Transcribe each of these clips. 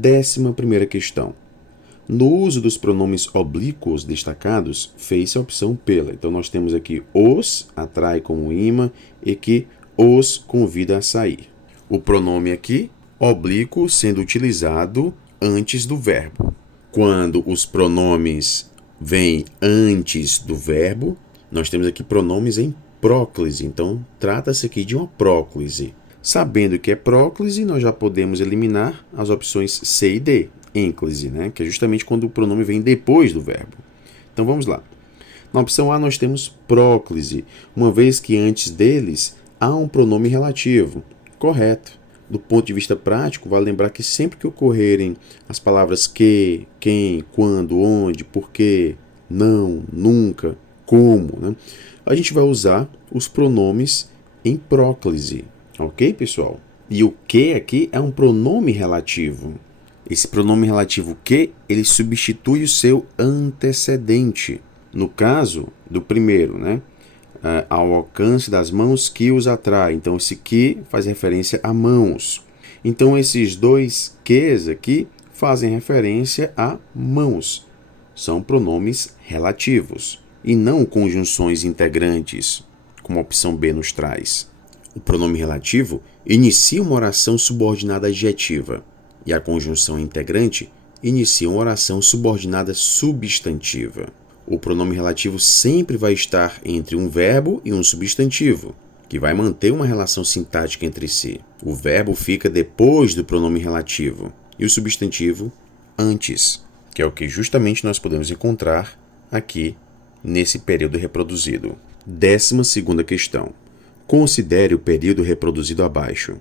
11ª questão. No uso dos pronomes oblíquos destacados, fez-se a opção pela. Então, nós temos aqui os, atrai como imã, e que os convida a sair. O pronome aqui, oblíquo, sendo utilizado antes do verbo. Quando os pronomes vêm antes do verbo, nós temos aqui pronomes em próclise. Então, trata-se aqui de uma próclise. Sabendo que é próclise, nós já podemos eliminar as opções C e D. Ênclise, né? Que é justamente quando o pronome vem depois do verbo. Então, vamos lá. Na opção A, nós temos próclise, uma vez que antes deles há um pronome relativo. Correto. Do ponto de vista prático, vale lembrar que sempre que ocorrerem as palavras que, quem, quando, onde, porquê, não, nunca, como, né? A gente vai usar os pronomes em próclise. Ok, pessoal? E o que aqui é um pronome relativo. Esse pronome relativo que, ele substitui o seu antecedente. No caso do primeiro, né? Ao alcance das mãos que os atrai. Então, esse que faz referência a mãos. Então, esses dois ques aqui fazem referência a mãos. São pronomes relativos e não conjunções integrantes, como a opção B nos traz. O pronome relativo inicia uma oração subordinada adjetiva e a conjunção integrante inicia uma oração subordinada substantiva. O pronome relativo sempre vai estar entre um verbo e um substantivo, que vai manter uma relação sintática entre si. O verbo fica depois do pronome relativo e o substantivo antes, que é o que justamente nós podemos encontrar aqui nesse período reproduzido. 12ª questão. Considere o período reproduzido abaixo.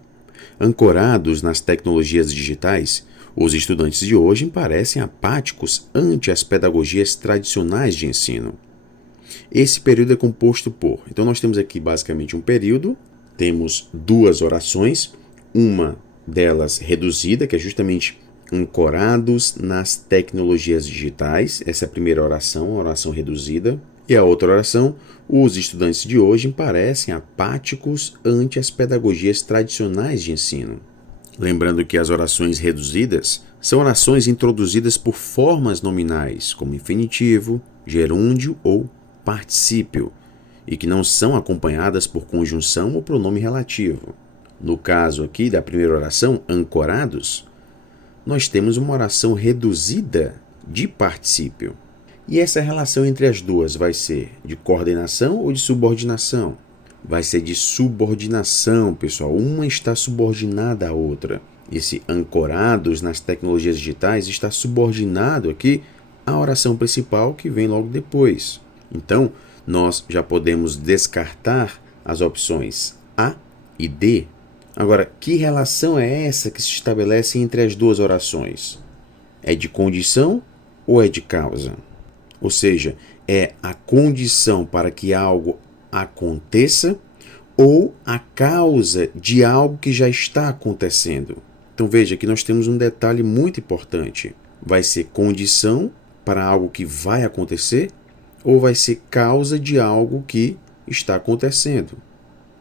Ancorados nas tecnologias digitais, os estudantes de hoje parecem apáticos ante as pedagogias tradicionais de ensino. Esse período é composto por... Então, nós temos aqui basicamente um período, temos duas orações, uma delas reduzida, que é justamente ancorados nas tecnologias digitais. Essa é a primeira oração, a oração reduzida. E a outra oração, os estudantes de hoje parecem apáticos ante as pedagogias tradicionais de ensino. Lembrando que as orações reduzidas são orações introduzidas por formas nominais, como infinitivo, gerúndio ou particípio, e que não são acompanhadas por conjunção ou pronome relativo. No caso aqui da primeira oração, ancorados, nós temos uma oração reduzida de particípio. E essa relação entre as duas vai ser de coordenação ou de subordinação? Vai ser de subordinação, pessoal. Uma está subordinada à outra. Esse ancorados nas tecnologias digitais está subordinado aqui à oração principal que vem logo depois. Então, nós já podemos descartar as opções A e D. Agora, que relação é essa que se estabelece entre as duas orações? É de condição ou é de causa? Ou seja, é a condição para que algo aconteça ou a causa de algo que já está acontecendo. Então veja que nós temos um detalhe muito importante. Vai ser condição para algo que vai acontecer ou vai ser causa de algo que está acontecendo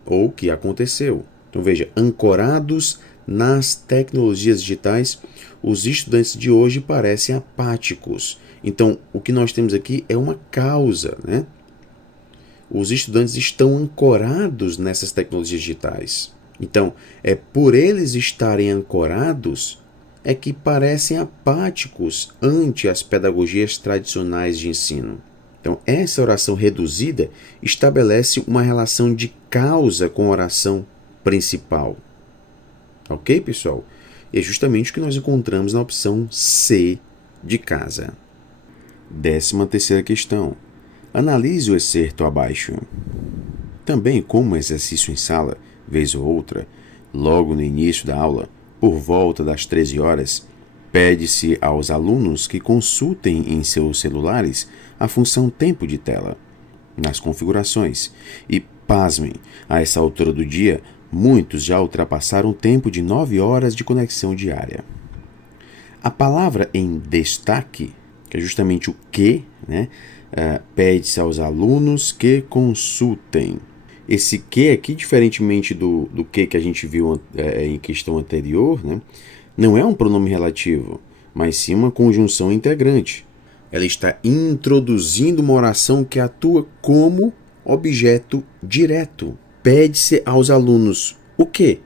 ou que aconteceu. Então veja, ancorados nas tecnologias digitais, os estudantes de hoje parecem apáticos. Então, o que nós temos aqui é uma causa, né? Os estudantes estão ancorados nessas tecnologias digitais. Então, é por eles estarem ancorados é que parecem apáticos ante as pedagogias tradicionais de ensino. Então, essa oração reduzida estabelece uma relação de causa com a oração principal. Ok, pessoal? E é justamente o que nós encontramos na opção C de casa. 13ª questão. Analise o excerto abaixo. Também, como exercício em sala, vez ou outra, logo no início da aula, por volta das 13 horas, pede-se aos alunos que consultem em seus celulares a função tempo de tela, nas configurações, e, pasmem, a essa altura do dia, muitos já ultrapassaram o tempo de 9 horas de conexão diária. A palavra em destaque, que é justamente o que, né? Pede-se aos alunos que consultem. Esse que aqui, diferentemente do que a gente viu em questão anterior, né? não é um pronome relativo, mas sim uma conjunção integrante. Ela está introduzindo uma oração que atua como objeto direto. Pede-se aos alunos o quê?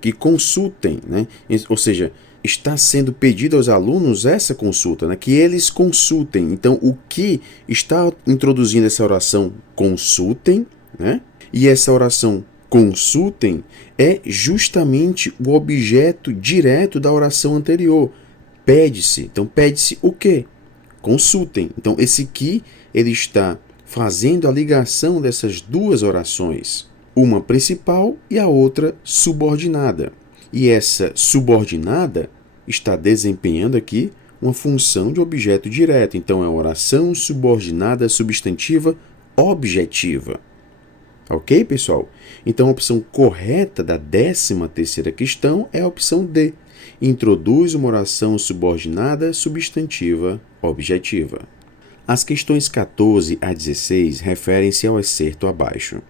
Que consultem, né? Ou seja, está sendo pedido aos alunos essa consulta, né? Que eles consultem. Então, o que está introduzindo essa oração consultem, né? E essa oração consultem é justamente o objeto direto da oração anterior. Pede-se. Então, pede-se o quê? Consultem. Então, esse que ele está fazendo a ligação dessas duas orações, uma principal e a outra subordinada. E essa subordinada está desempenhando aqui uma função de objeto direto. Então, é uma oração subordinada substantiva objetiva. Ok, pessoal? Então, a opção correta da 13ª questão é a opção D. Introduz uma oração subordinada substantiva objetiva. As questões 14 a 16 referem-se ao excerto abaixo.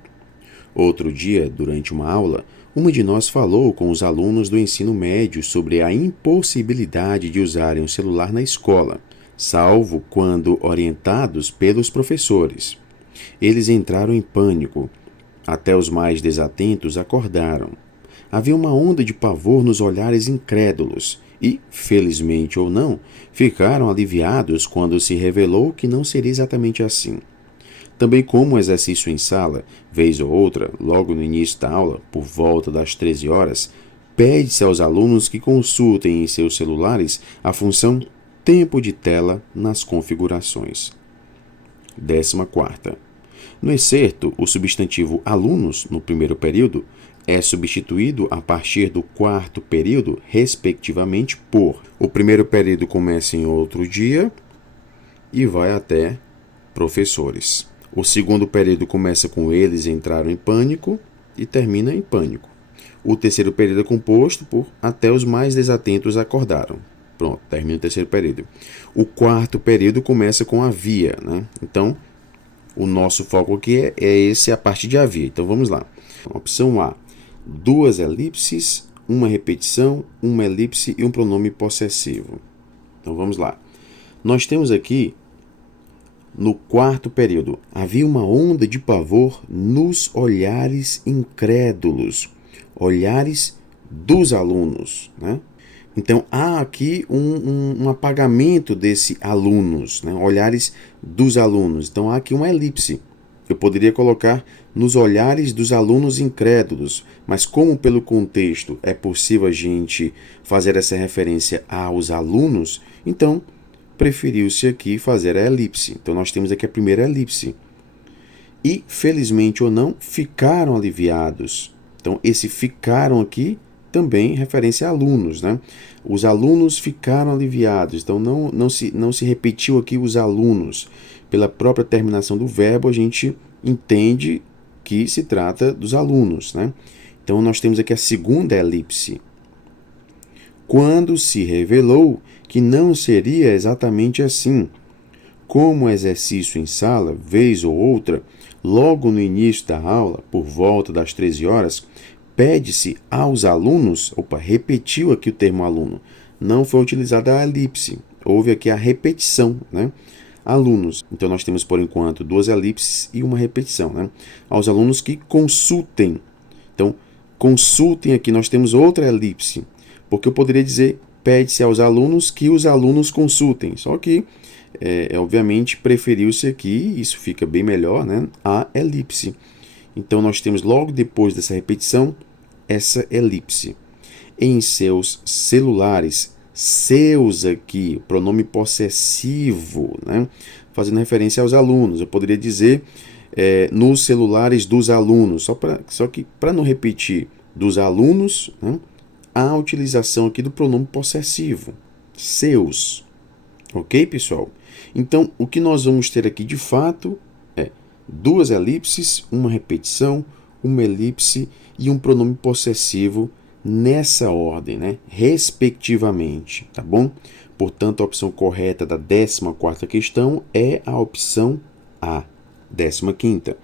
Outro dia, durante uma aula, uma de nós falou com os alunos do ensino médio sobre a impossibilidade de usarem o celular na escola, salvo quando orientados pelos professores. Eles entraram em pânico. Até os mais desatentos acordaram. Havia uma onda de pavor nos olhares incrédulos e, felizmente ou não, ficaram aliviados quando se revelou que não seria exatamente assim. Também como exercício em sala, vez ou outra, logo no início da aula, por volta das 13 horas, pede-se aos alunos que consultem em seus celulares a função tempo de tela nas configurações. 14ª. No excerto, o substantivo alunos, no primeiro período, é substituído a partir do quarto período, respectivamente, por. O primeiro período começa em outro dia e vai até professores. O segundo período começa com eles entraram em pânico e termina em pânico. O terceiro período é composto por até os mais desatentos acordaram. Pronto, termina o terceiro período. O quarto período começa com havia, né? Então, o nosso foco aqui é esse a partir de havia. Então, vamos lá. Opção A. 2 elipses, uma repetição, uma elipse e um pronome possessivo. Então, vamos lá. Nós temos aqui, no quarto período, havia uma onda de pavor nos olhares incrédulos. Olhares dos alunos, né? Então, há aqui um apagamento desse alunos, né? Olhares dos alunos. Então, há aqui uma elipse. Eu poderia colocar nos olhares dos alunos incrédulos, mas como pelo contexto é possível a gente fazer essa referência aos alunos, então preferiu-se aqui fazer a elipse. Então, nós temos aqui a primeira elipse. E, felizmente ou não, ficaram aliviados. Então, esse ficaram aqui também referência a alunos, né? Os alunos ficaram aliviados, então não se repetiu aqui os alunos. Pela própria terminação do verbo, a gente entende que se trata dos alunos, né? Então, nós temos aqui a segunda elipse. Quando se revelou que não seria exatamente assim, como exercício em sala, vez ou outra, logo no início da aula, por volta das 13 horas, pede-se aos alunos, repetiu aqui o termo aluno, não foi utilizada a elipse, houve aqui a repetição, né? Alunos, então nós temos por enquanto 2 elipses e uma repetição, né? Aos alunos que consultem, então consultem aqui, nós temos outra elipse, porque eu poderia dizer, pede-se aos alunos que os alunos consultem, só que, obviamente, preferiu-se aqui, isso fica bem melhor, né? A elipse. Então, nós temos logo depois dessa repetição, essa elipse. Em seus celulares, seus aqui, pronome possessivo, né? Fazendo referência aos alunos. Eu poderia dizer nos celulares dos alunos, só que para não repetir dos alunos, né? A utilização aqui do pronome possessivo, seus. Ok, pessoal? Então, o que nós vamos ter aqui de fato é 2 elipses, uma repetição, uma elipse e um pronome possessivo nessa ordem, né? Respectivamente, tá bom? Portanto, a opção correta da 14ª questão é a opção A. 15ª.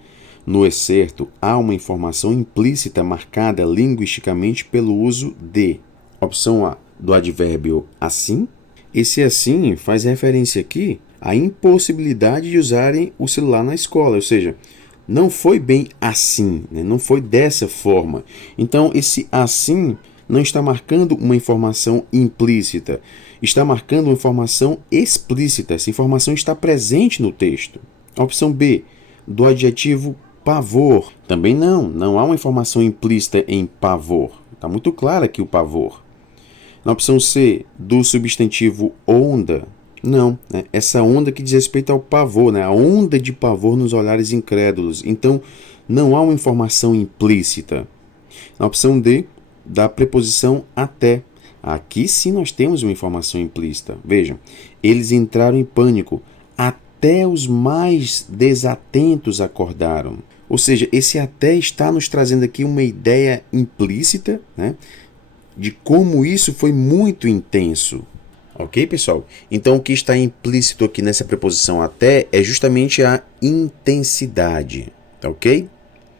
No excerto, há uma informação implícita marcada linguisticamente pelo uso de. Opção A. do advérbio assim. Esse assim faz referência aqui à impossibilidade de usarem o celular na escola, ou seja, não foi bem assim, né? Não foi dessa forma. Então, esse assim não está marcando uma informação implícita, está marcando uma informação explícita. Essa informação está presente no texto. A opção B, do adjetivo pavor. Também não há uma informação implícita em pavor. Está muito claro aqui o pavor. Na opção C, do substantivo onda. Não, né? Essa onda que diz respeito ao pavor, né? A onda de pavor nos olhares incrédulos. Então, não há uma informação implícita. Na opção D, da preposição até. Aqui sim nós temos uma informação implícita. Vejam, eles entraram em pânico. Até os mais desatentos acordaram. Ou seja, esse até está nos trazendo aqui uma ideia implícita, né? De como isso foi muito intenso. Ok, pessoal? Então, o que está implícito aqui nessa preposição até é justamente a intensidade. Tá ok?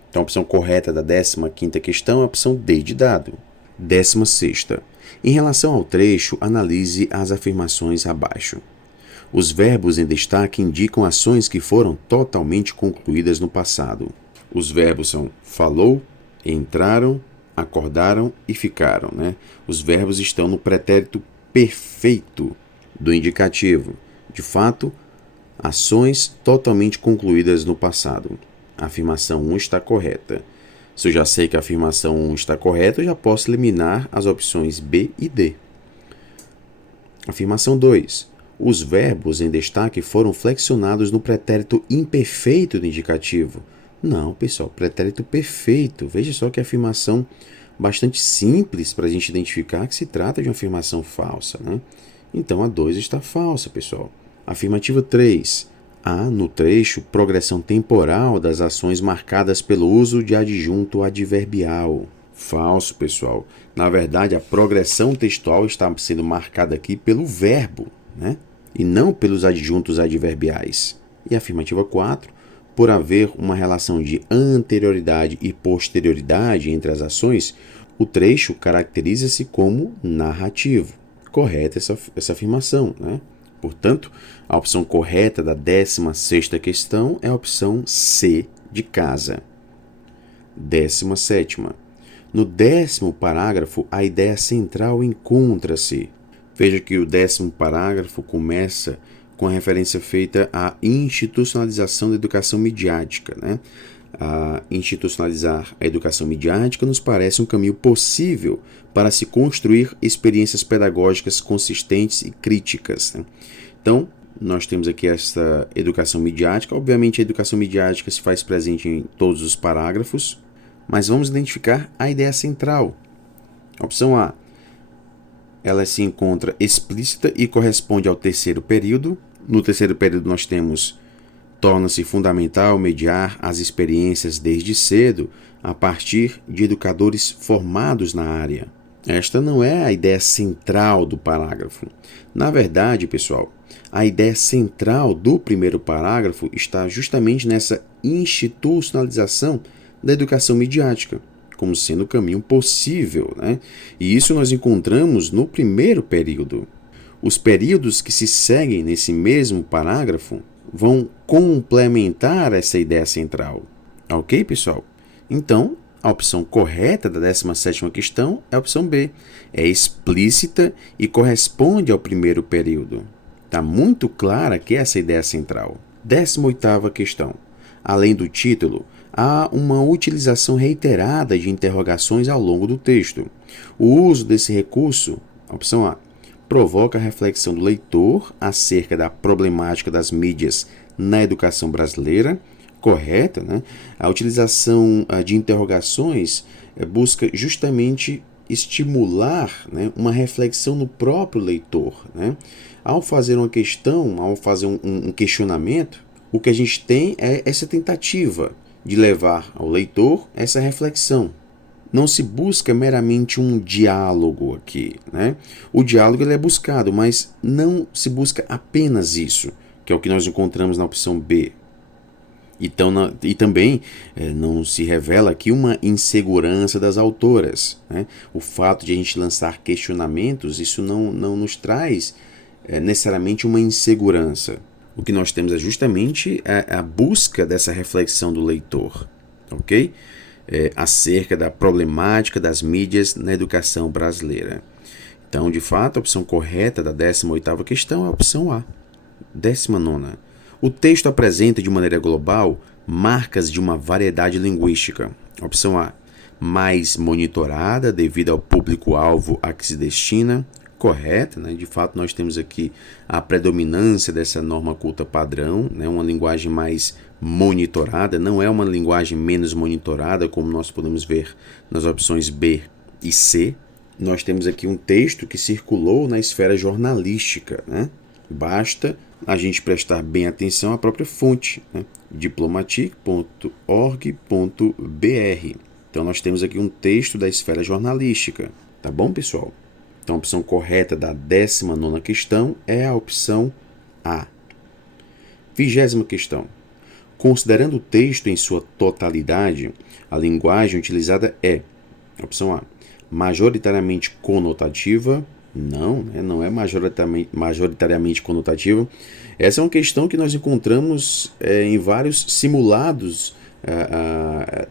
Então, a opção correta da 15ª questão é a opção D de dado. 16ª. Em relação ao trecho, analise as afirmações abaixo. Os verbos em destaque indicam ações que foram totalmente concluídas no passado. Os verbos são falou, entraram, acordaram e ficaram, né? Os verbos estão no pretérito perfeito do indicativo. De fato, ações totalmente concluídas no passado. A afirmação 1 está correta. Se eu já sei que a afirmação 1 está correta, eu já posso eliminar as opções B e D. Afirmação 2. Os verbos em destaque foram flexionados no pretérito imperfeito do indicativo. Não, pessoal, pretérito perfeito. Veja só que afirmação bastante simples para a gente identificar que se trata de uma afirmação falsa, né? Então, a 2 está falsa, pessoal. Afirmativa 3. Há, no trecho, progressão temporal das ações marcadas pelo uso de adjunto adverbial. Falso, pessoal. Na verdade, a progressão textual está sendo marcada aqui pelo verbo, né? E não pelos adjuntos adverbiais. E a afirmativa 4. Por haver uma relação de anterioridade e posterioridade entre as ações, o trecho caracteriza-se como narrativo. Correta essa afirmação, né? Portanto, a opção correta da 16ª questão é a opção C de casa. 17ª. No 10º parágrafo, a ideia central encontra-se. Veja que o 10º parágrafo começa com a referência feita à institucionalização da educação midiática, né? A institucionalizar a educação midiática nos parece um caminho possível para se construir experiências pedagógicas consistentes e críticas, né? Então, nós temos aqui essa educação midiática. Obviamente, a educação midiática se faz presente em todos os parágrafos, mas vamos identificar a ideia central. Opção A. Ela se encontra explícita e corresponde ao terceiro período. No terceiro período nós temos: torna-se fundamental mediar as experiências desde cedo a partir de educadores formados na área. Esta não é a ideia central do parágrafo. Na verdade, pessoal, a ideia central do primeiro parágrafo está justamente nessa institucionalização da educação midiática, como sendo o caminho possível, né? E isso nós encontramos no primeiro período. Os períodos que se seguem nesse mesmo parágrafo vão complementar essa ideia central. Ok, pessoal? Então, a opção correta da 17ª questão é a opção B. É explícita e corresponde ao primeiro período. Está muito clara que essa é a ideia central. 18ª questão. Além do título, há uma utilização reiterada de interrogações ao longo do texto. O uso desse recurso, opção A, provoca a reflexão do leitor acerca da problemática das mídias na educação brasileira. Correta, né? A utilização de interrogações busca justamente estimular, né, uma reflexão no próprio leitor, né? Ao fazer uma questão, ao fazer um questionamento, o que a gente tem é essa tentativa de levar ao leitor essa reflexão. Não se busca meramente um diálogo aqui, né? O diálogo ele é buscado, mas não se busca apenas isso, que é o que nós encontramos na opção B. Então, e também não se revela aqui uma insegurança das autoras, né? O fato de a gente lançar questionamentos, isso não nos traz necessariamente uma insegurança. O que nós temos é justamente a busca dessa reflexão do leitor, ok? Acerca da problemática das mídias na educação brasileira. Então, de fato, a opção correta da 18ª questão é a opção A. 19ª. O texto apresenta de maneira global marcas de uma variedade linguística. Opção A. Mais monitorada devido ao público-alvo a que se destina. Correta, né? De fato, nós temos aqui a predominância dessa norma culta padrão, né? Uma linguagem mais monitorada, não é uma linguagem menos monitorada, como nós podemos ver nas opções B e C. Nós temos aqui um texto que circulou na esfera jornalística, né? Basta a gente prestar bem atenção à própria fonte, né? diplomatic.org.br. Então nós temos aqui um texto da esfera jornalística, tá bom, pessoal? Então a opção correta da 19ª questão é a opção A. 20ª questão. Considerando o texto em sua totalidade, a linguagem utilizada é, opção A, majoritariamente conotativa. Não, né? Não é majoritariamente conotativa. Essa é uma questão que nós encontramos em vários simulados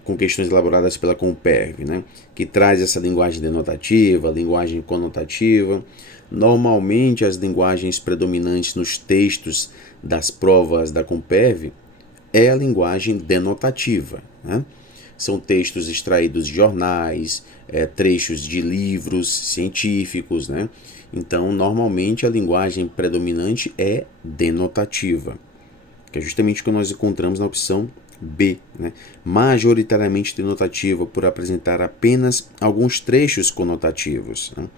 com questões elaboradas pela Comperv, né? Que traz essa linguagem denotativa, linguagem conotativa. Normalmente as linguagens predominantes nos textos das provas da Comperv é a linguagem denotativa, né? São textos extraídos de jornais, trechos de livros científicos, né? Então, normalmente, a linguagem predominante é denotativa, que é justamente o que nós encontramos na opção B, né? Majoritariamente denotativa por apresentar apenas alguns trechos conotativos, né?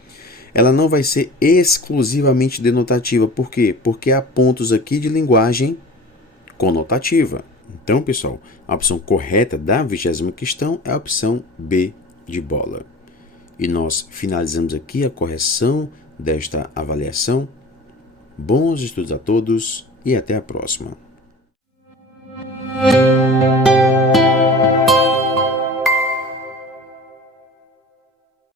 Ela não vai ser exclusivamente denotativa. Por quê? Porque há pontos aqui de linguagem conotativa. Então, pessoal, a opção correta da 20ª questão é a opção B de bola. E nós finalizamos aqui a correção desta avaliação. Bons estudos a todos e até a próxima.